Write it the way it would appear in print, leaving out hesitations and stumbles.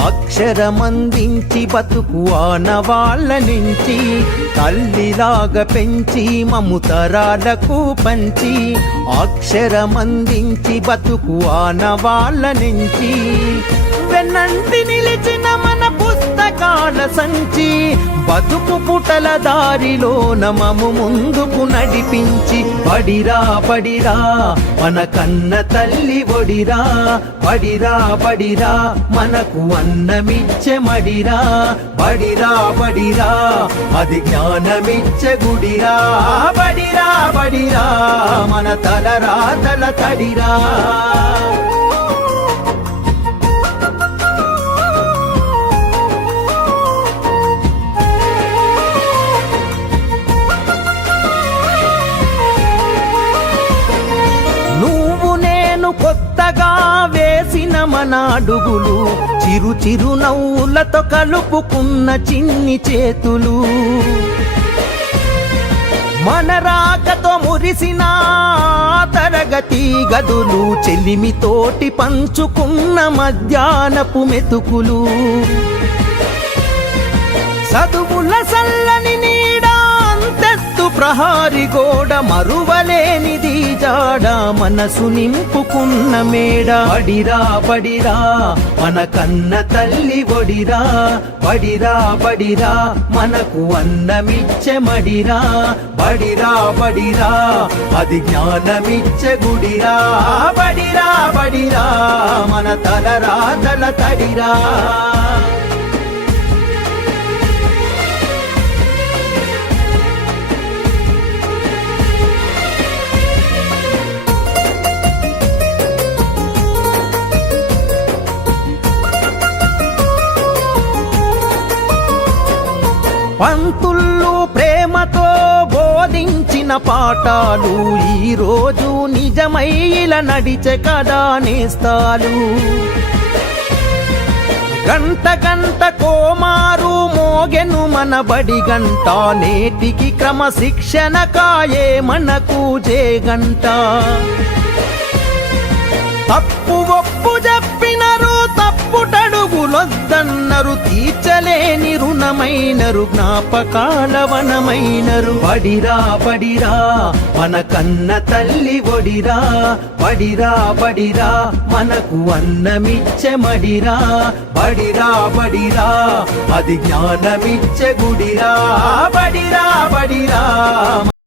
అక్షరమందించి బతుకు ఆనవాళ్ళ నుంచి తల్లిలాగా పెంచి మము తరాలకు పంచి అక్షరమందించి బతుకు ఆనవాళ్ళ నుంచి వెన్నంటి నిలిచిన మన పుస్తకాల సంచి బతుకు పుటల దారిలో నమము ముందుకు నడిపించి బడిరా బడిరా మన కన్న తల్లి ఒడిరా బడిరా బడిరా మనకు అన్నమిచ్చే మడిరా బడిరా బడిరా అది జ్ఞానమిచ్చే గుడిరా బడిరా బడిరా మన తలరాతల తడిరా కొత్తగా వేసిన మన అడుగులు చిరు చిరు నవ్వులతో కలుపుకున్న చిన్ని చేతులు మన రాకతో మురిసిన తరగతి గదులు చెలిమితోటి పంచుకున్న మధ్యాహ్నపు మెతుకులు చదువుల సల్లని నీడా అంతెత్తు ప్రహారి గోడ మరువలేనిది జాడ మనసు నింపుకున్న మేడ బడిరా బడిరా మన కన్న తల్లి ఒడిరా బడిరా బడిరా మనకు అన్నమిచ్చే మడిరా బడిరా బడిరా అది జ్ఞానమిచ్చే గుడిరా బడిరా బడిరా మన తలరాతల తడిరా పంతుళ్ళు ప్రేమతో బోధించిన పాఠాలు ఈరోజు నిజమై ఇలా నడిచే కదా నేస్తాలు గంట గంట కోమారు మోగెను మన బడి గంట నేటికి క్రమశిక్షణ కాయే మనకు జేగంట తప్పు ఒప్పు చెప్పినరు తప్పుటడుగులొద్దన్నరు తీర్చలేని రుణమైనరు జ్ఞాపకాల వనమైనరు బడిరా బడిరా మన కన్న తల్లి ఒడిరా బడిరా బడిరా మనకు అన్నమిచ్చే మడిరా బడిరా బడిరా అది జ్ఞానమిచ్చే గుడిరా బడిరా బడిరా